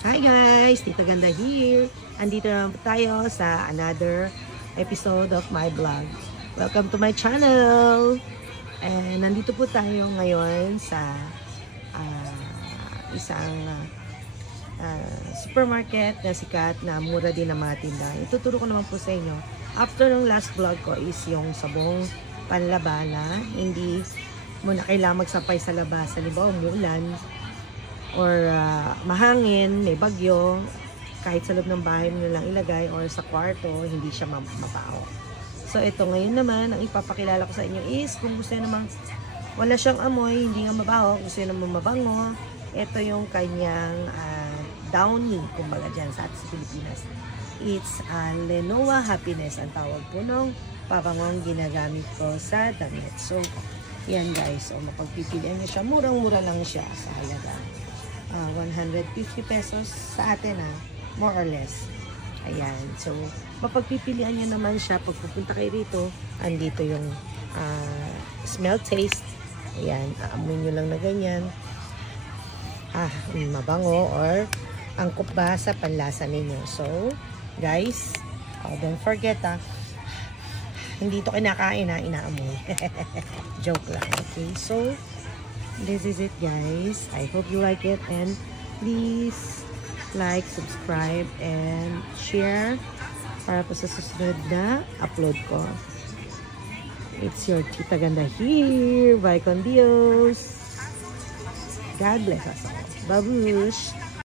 Hi guys! Tita Ganda here. Andito naman po tayo sa another episode of my vlog. Welcome to my channel! And nandito po tayo ngayon sa isang supermarket na sikat na mura din ang mga tindahan. Ituturo ko naman po sa inyo. After ng last vlog ko is yung sabong panlabana. Hindi mo na kailangan magsampay sa labas. Halimbawa, umulan or mahangin, may bagyo, kahit sa loob ng bahay mo lang ilagay or sa kwarto, hindi siya mabaho. So ito ngayon naman, ang ipapakilala ko sa inyo is kung gusto nyo namang wala siyang amoy, hindi nga mabaho, gusto nyo namang mabango, ito yung kanyang Downy, kumbaga dyan sa atin sa Pilipinas. It's Lenoa Happiness ang tawag po nung pabangong ginagamit ko sa damit. So yan guys, so mapagpipilian nyo siya, murang-mura lang siya sa halaga 150 pesos sa atin more or less. Ayan, so mapagpipilian nyo naman siya pag pupunta kayo rito. Andito yung smell taste. Ayan, aamoy nyo lang na ganyan. Mabango or angkop ba sa panlasa ninyo. So guys, don't forget hindi to kinakain inaamoy. Joke lang. Okay, so this is it guys. I hope you like it and please like, subscribe, and share para po sa susunod na upload ko. It's your Tita Ganda here. Bye con Dios. God bless us all. Babush!